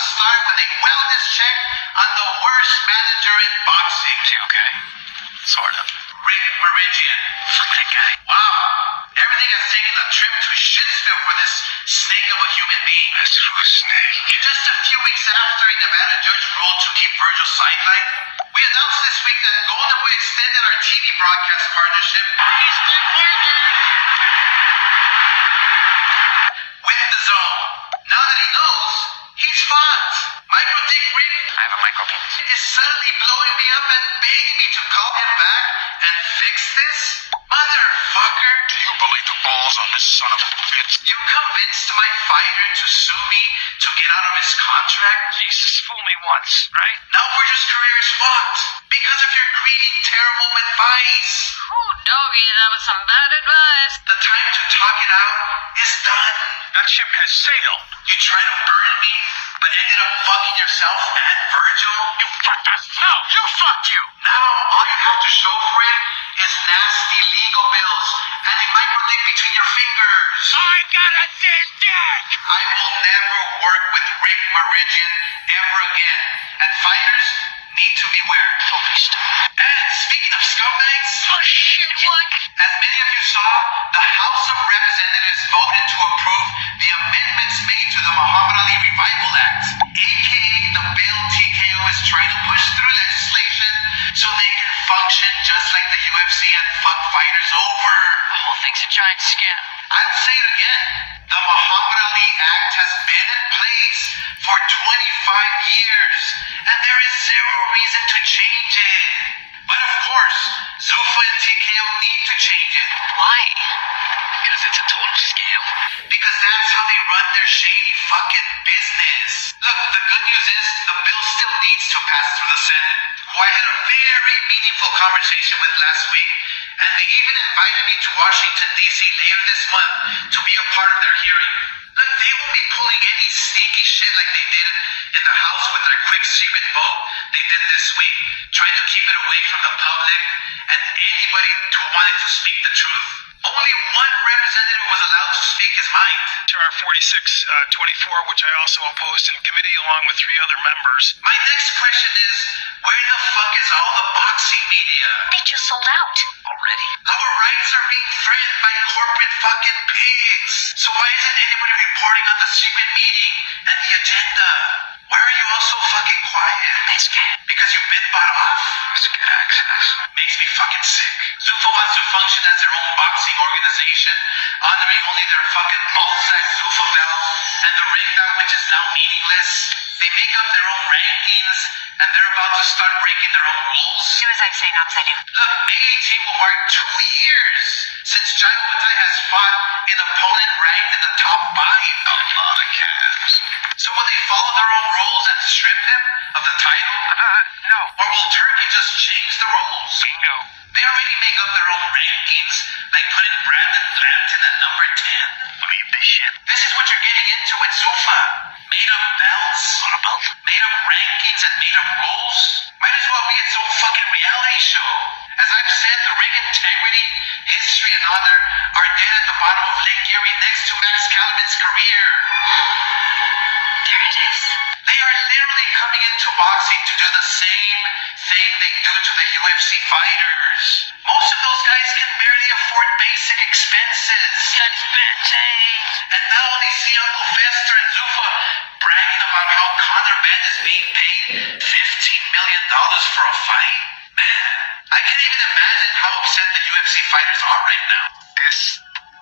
to start with a wellness check on the worst manager in boxing. Is he okay? Sort of. Rick Meridian. Fuck that guy. Wow. Everything has taken a trip to Shitsville for this snake of a human being. That's true snake. Just a few weeks after a Nevada judge ruled to keep Virgil sidelined, we announced this week that Golden Boy extended our TV broadcast partnership with the Zone. Now that he knows, he's fucked. Micro Dick Rick I have a micro penis. is suddenly blowing me up and begging me to call him back and fix this? Motherfucker. Do you believe the balls on this son of a bitch? You convinced my fighter to sue me to get out of his contract? Jesus, fool me once, right? Now Virgil's career is fucked because of your greedy, terrible advice. Ooh, doggy, that was some bad advice. The time to talk it out is done. That ship has sailed. You tried to burn me, but ended up fucking yourself and Virgil. You fucked us. No, you fucked you. Now all you have to show for it is nasty legal bills and a micro dick between your fingers. I got a dead dick. I will never work with Rick Meridian ever again. And fighters need to beware. Don't be stupid. And speaking of scumbags, Oh shit, what? as many of you saw, the House of Representatives voted to approve the amendments made to the Muhammad Ali Revival Act, aka the bill TKO is trying to push through legislation so they can function just like the UFC and fuck fighters over. The whole thing's a giant scam. I'll say it again. The Muhammad Ali Act has been in place for 25 years, and there is zero reason to change it. But of course, Zuffa and TKO need to change it. Why? Because it's a total scam. Because that's how they run their shady fucking business. Look, the good news is the bill still needs to pass through the Senate, who I had a very meaningful conversation with last week, and they even invited me to Washington, D.C. later this month to be a part of their hearing. Look, they won't be pulling any sneaky shit like they did in the House with their quick secret vote they did this week, trying to keep it away from the public and anybody who wanted to speak the truth. Only one representative was allowed to speak his mind. HR 4624, which I also opposed in committee along with 3 other members. My next question is, where the fuck is all the boxing media? They just sold out. Already? Our rights are being threatened by corporate fucking pigs. So why isn't anybody reporting on the secret meeting and the agenda? Why are you all so fucking quiet? Because you've been bought off? Let's get access. Makes me fucking sick. Zuffa wants to function as their own boxing organization, honoring only their fucking ballsack Zuffa belt and the ring belt, which is now meaningless. They make up their own rankings, and they're about to start breaking their own rules. Do as I say, not as I do. Look, May 18 will mark 2 years since Jairo Batai has fought an opponent ranked in the top 5. A lot of cats. So will they follow their own rules and strip him of the title? No. Or will Turkey just change the rules? Bingo. They already make up their own rankings, like putting Brandon Blanton at number 10. Believe this shit. This is what you're getting into with Zuffa. Made up belts, What about? made up rankings, and made up rules. Might as well be its own fucking reality show. As I've said, the ring integrity, history, and honor are dead at the bottom of Lake Erie next to Max Caliban's career. There it is. They are literally coming into boxing to do the same thing they do to the UFC fighters. Most of those guys can barely afford basic expenses. And now they see Uncle Fester and Zuffa bragging about how Conor Ben is being paid $15 million for a fight. Man, I can't even imagine how upset the UFC fighters are right now. It's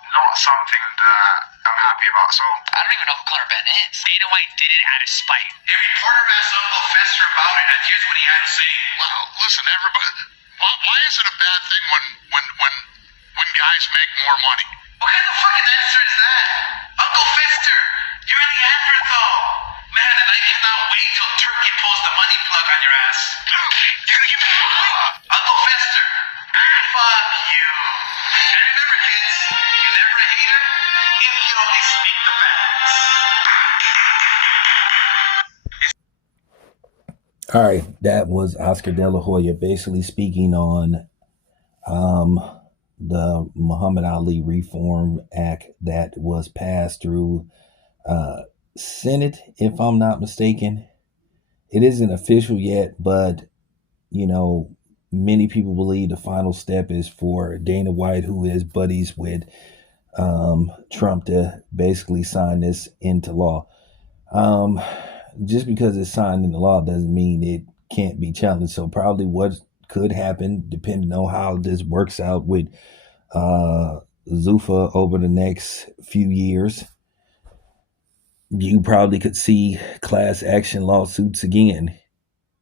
not something that I'm happy about, so I don't even know who Conor Ben is. Dana White did it out of spite. A reporter asked Uncle Fester about it, and here's what he had to say. Well, listen, everybody. Why is it a bad thing when guys make more money? What kind of fucking answer is that? Uncle Fester, you're in the Neanderthal. Man, and I cannot wait till Turkey pulls the money plug on your ass. You're gonna give me Uncle Fester, fuck you. And remember, kids, you're never a hater if you only speak the facts. All right, that was Oscar De La Hoya basically speaking on the Muhammad Ali Reform Act that was passed through Senate, if I'm not mistaken. It isn't official yet, but you know, many people believe the final step is for Dana White, who is buddies with Trump, to basically sign this into law. Um, just because it's signed into law doesn't mean it can't be challenged. So probably what could happen, depending on how this works out with Zuffa over the next few years, you probably could see class action lawsuits again.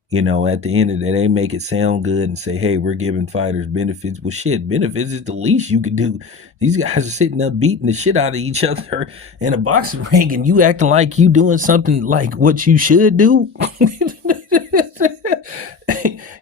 You know, at the end of the day, they make it sound good and say, hey, we're giving fighters benefits. Well, shit, benefits is the least you could do. These guys are sitting up beating the shit out of each other in a boxing ring, and you acting like you doing something like what you should do.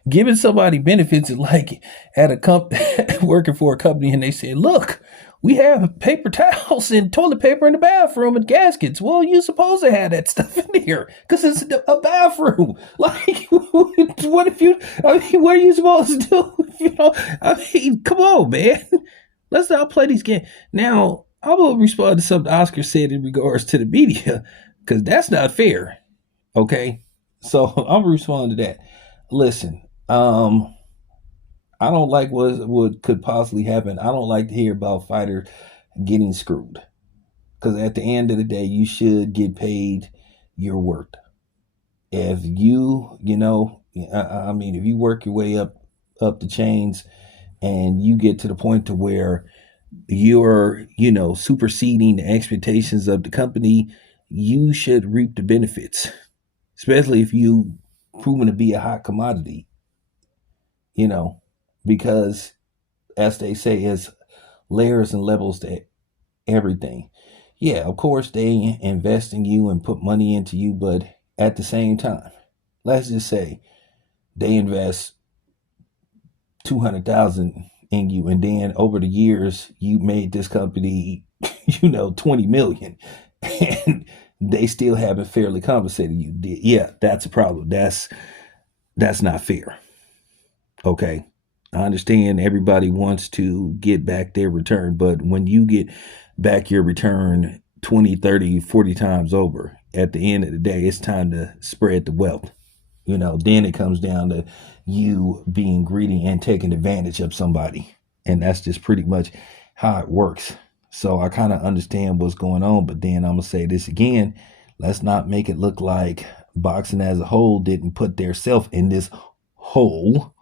Giving somebody benefits is like at a working for a company, and they say, look, we have paper towels and toilet paper in the bathroom and gaskets. Well, you're supposed to have that stuff in here because it's a bathroom. Like, what if you, I mean, what are you supposed to do? You know, I mean, come on, man. Let's not play these games. Now, I will respond to something Oscar said in regards to the media because that's not fair. Okay. So I'm responding to that. Listen, I don't like what could possibly happen. I don't like to hear about fighters getting screwed because at the end of the day, you should get paid your worth. If you know, I mean, if you work your way up the chains and you get to the point to where you're, you know, superseding the expectations of the company, you should reap the benefits, especially if you proven to be a hot commodity, you know, because as they say, is layers and levels to everything. Yeah, of course they invest in you and put money into you, but at the same time, let's just say they invest 200,000 in you, and then over the years you made this company, you know, 20 million, and they still haven't fairly compensated you. Yeah, that's a problem. That's not fair. Okay. I understand everybody wants to get back their return, but when you get back your return 20, 30, 40 times over, at the end of the day, it's time to spread the wealth. You know, then it comes down to you being greedy and taking advantage of somebody. And that's just pretty much how it works. So I kind of understand what's going on, but then I'm going to say this again. Let's not make it look like boxing as a whole didn't put their self in this hole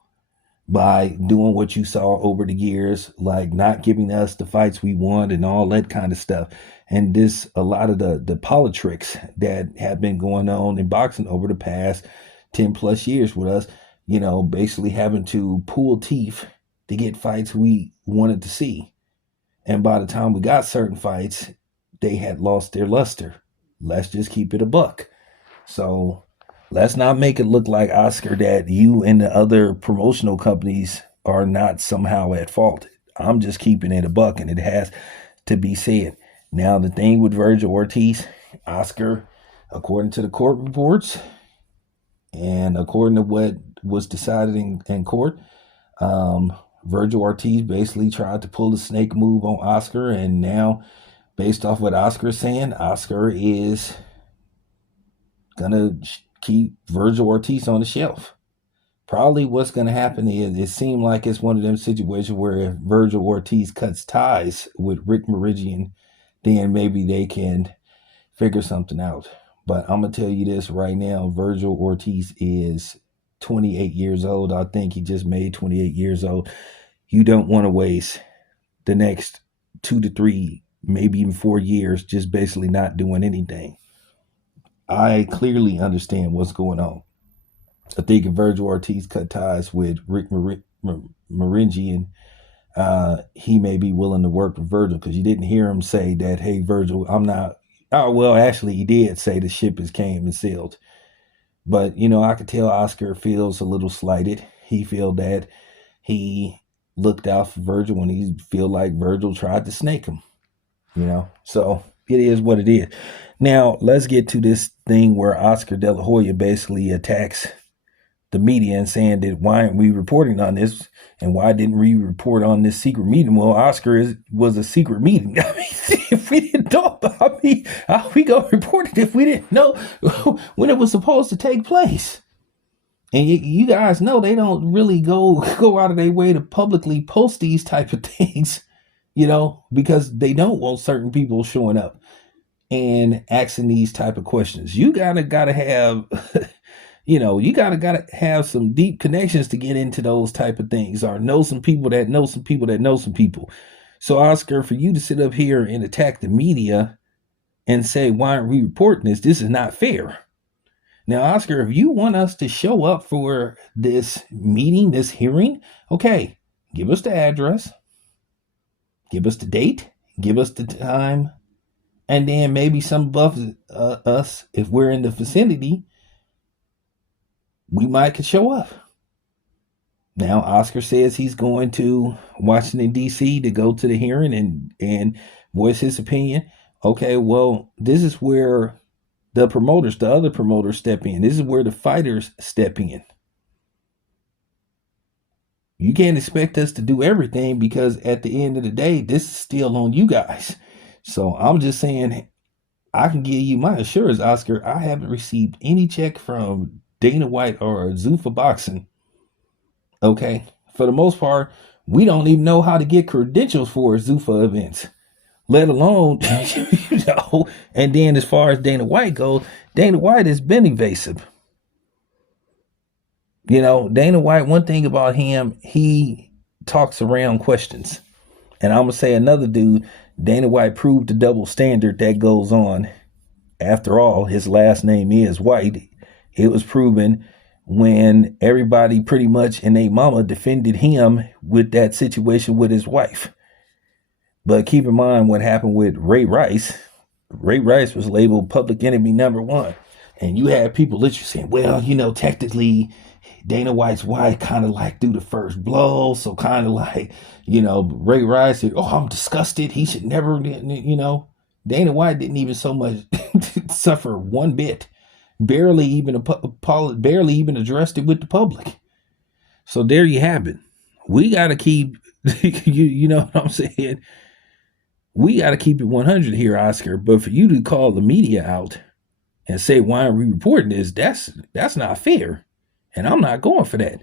by doing what you saw over the years, like not giving us the fights we want and all that kind of stuff. And this, a lot of the politics that have been going on in boxing over the past 10 plus years with us, you know, basically having to pull teeth to get fights we wanted to see. And by the time we got certain fights, they had lost their luster. Let's just keep it a buck. So let's not make it look like, Oscar, that you and the other promotional companies are not somehow at fault. I'm just keeping it a buck, and it has to be said. Now, the thing with Virgil Ortiz, Oscar, according to the court reports and according to what was decided in court, Virgil Ortiz basically tried to pull the snake move on Oscar, and now, based off what Oscar is saying, Oscar is gonna keep Virgil Ortiz on the shelf. Probably what's going to happen is it seemed like it's one of them situations where if Virgil Ortiz cuts ties with Rick Meridian, then maybe they can figure something out. But I'm going to tell you this right now. Virgil Ortiz is 28 years old. I think he just made 28 years old. You don't want to waste the next 2 to 3, maybe even 4 years just basically not doing anything. I clearly understand what's going on. I think if Virgil Ortiz cut ties with Rick Meridian, he may be willing to work with Virgil, because you didn't hear him say that, hey, Virgil, I'm not. Oh, well, actually, he did say the ship has came and sailed. But, you know, I could tell Oscar feels a little slighted. He feel that he looked out for Virgil when he feel like Virgil tried to snake him, you know. So it is what it is. Now, let's get to this thing where Oscar De La Hoya basically attacks the media and saying that why aren't we reporting on this, and why didn't we report on this secret meeting? Well, Oscar was a secret meeting. I mean, if we didn't know about me? How we gonna report it if we didn't know when it was supposed to take place? And you guys know they don't really go out of their way to publicly post these type of things, because they don't want certain people showing up and asking these type of questions. You gotta have, you gotta have some deep connections to get into those type of things, or know some people that know some people that know some people. So Oscar, for you to sit up here and attack the media and say, why aren't we reporting this? This is not fair. Now, Oscar, if you want us to show up for this meeting, this hearing, okay, give us the address, give us the date, give us the time, and then maybe some of us, if we're in the vicinity, we might could show up. Now, Oscar says he's going to Washington, D.C. to go to the hearing and voice his opinion. Okay, well, this is where the other promoters step in. This is where the fighters step in. You can't expect us to do everything, because at the end of the day, this is still on you guys. So I'm just saying, I can give you my assurance, Oscar, I haven't received any check from Dana White or Zuffa Boxing. Okay. For the most part, we don't even know how to get credentials for Zuffa events, let alone, and then as far as Dana White goes, Dana White has been evasive. Dana White, one thing about him, he talks around questions. And I'm going to say another dude, Dana White proved the double standard that goes on. After all, his last name is White. It was proven when everybody pretty much and their mama defended him with that situation with his wife. But keep in mind what happened with Ray Rice. Ray Rice was labeled public enemy number one. And you had people literally saying, well, technically Dana White's wife kind of like threw the first blow. So kind of like, Ray Rice said, oh, I'm disgusted. He should never, Dana White didn't even so much suffer one bit. Barely even addressed it with the public. So there you have it. We got to keep, you know what I'm saying? We got to keep it 100 here, Oscar. But for you to call the media out and say, why aren't we reporting this? That's not fair. And I'm not going for that.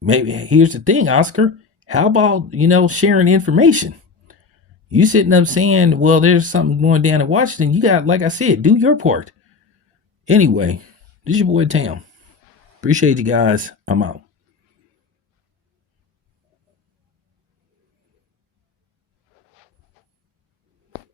Maybe here's the thing, Oscar. How about, sharing information? You sitting up saying, well, there's something going down in Washington. You got, like I said, do your part. Anyway, this is your boy Tam. Appreciate you guys. I'm out.